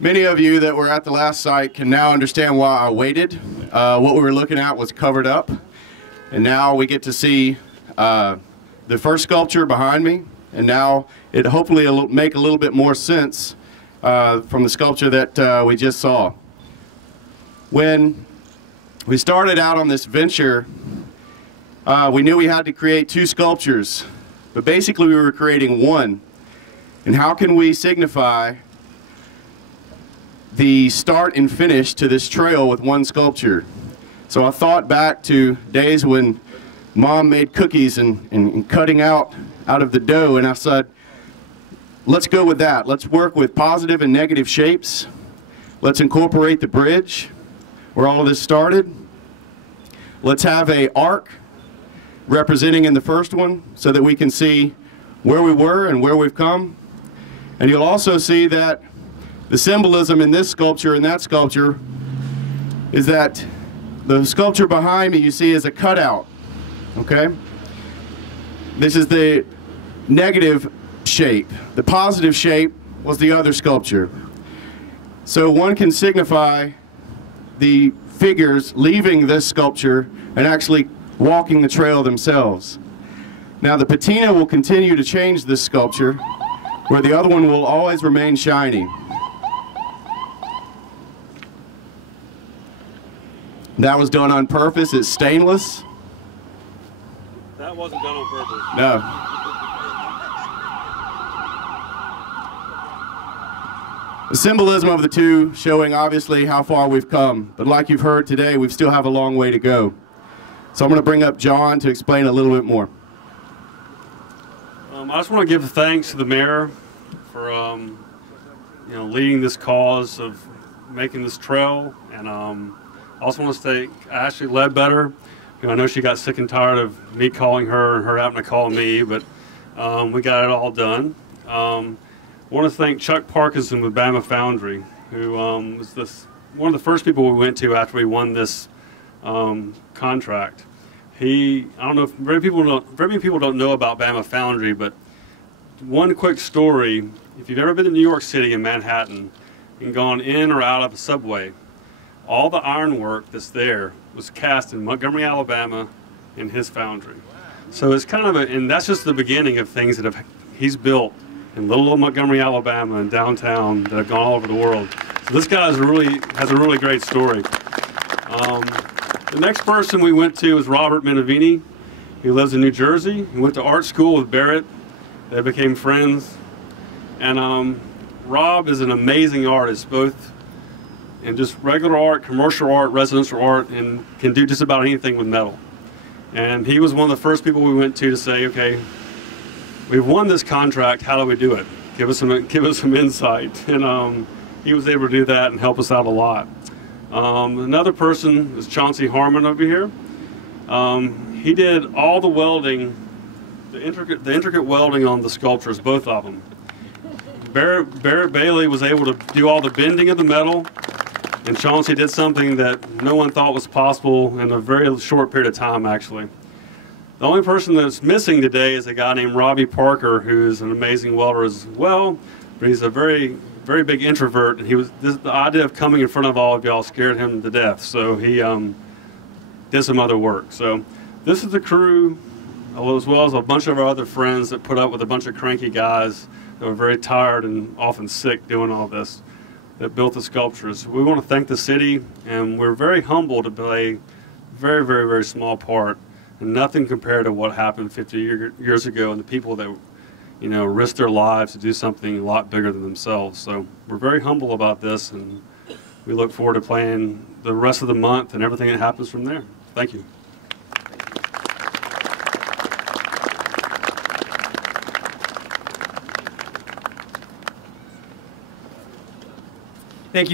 Many of you that were at the last site can now understand why I waited. What we were looking at was covered up, and now we get to see the first sculpture behind me, and now it hopefully will make a little bit more sense from the sculpture that we just saw. When we started out on this venture, we knew we had to create two sculptures, but basically we were creating one. And how can we signify the start and finish to this trail with one sculpture? So I thought back to days when Mom made cookies and cutting out of the dough, and I said, let's go with that. Let's work with positive and negative shapes. Let's incorporate the bridge where all of this started. Let's have an arc representing in the first one so that we can see where we were and where we've come. And you'll also see that the symbolism in this sculpture and that sculpture is that the sculpture behind me you see is a cutout, okay? This is the negative shape. The positive shape was the other sculpture. So one can signify the figures leaving this sculpture and actually walking the trail themselves. Now the patina will continue to change this sculpture, where the other one will always remain shiny. That was done on purpose. It's stainless. That wasn't done on purpose. No. The symbolism of the two showing obviously how far we've come, but like you've heard today, we still have a long way to go. So I'm going to bring up John to explain a little bit more. I just want to give thanks to the mayor for leading this cause of making this trail, and I also want to thank Ashley Ledbetter. I know she got sick and tired of me calling her and her having to call me, but we got it all done. I want to thank Chuck Parkinson with Bama Foundry, who was one of the first people we went to after we won this contract. I don't know if very many people don't know about Bama Foundry, but one quick story: if you've ever been to New York City in Manhattan and gone in or out of a subway, all the ironwork that's there was cast in Montgomery, Alabama, in his foundry. So it's kind of and that's just the beginning of things that he's built in little old Montgomery, Alabama, and downtown that have gone all over the world. So this guy has a really great story. The next person we went to was Robert Minavini. He lives in New Jersey. He went to art school with Barrett. They became friends. And Rob is an amazing artist, both in just regular art, commercial art, residential art, and can do just about anything with metal. And he was one of the first people we went to say, okay, we've won this contract, how do we do it? Give us some insight. And he was able to do that and help us out a lot. Another person is Chauncey Harmon over here. He did all the welding, the intricate welding on the sculptures, both of them. Barrett Bailey was able to do all the bending of the metal, and Chauncey did something that no one thought was possible in a very short period of time, actually. The only person that's missing today is a guy named Robbie Parker, who's an amazing welder as well, but he's a very big introvert, and the idea of coming in front of all of y'all scared him to death, so he did some other work. So this is the crew, as well as a bunch of our other friends that put up with a bunch of cranky guys that were very tired and often sick doing all this, that built the sculptures. We want to thank the city, and we're very humbled to play a very small part, and nothing compared to what happened 50 years ago and the people that risk their lives to do something a lot bigger than themselves. So we're very humble about this, and we look forward to playing the rest of the month and everything that happens from there. Thank you. Thank you.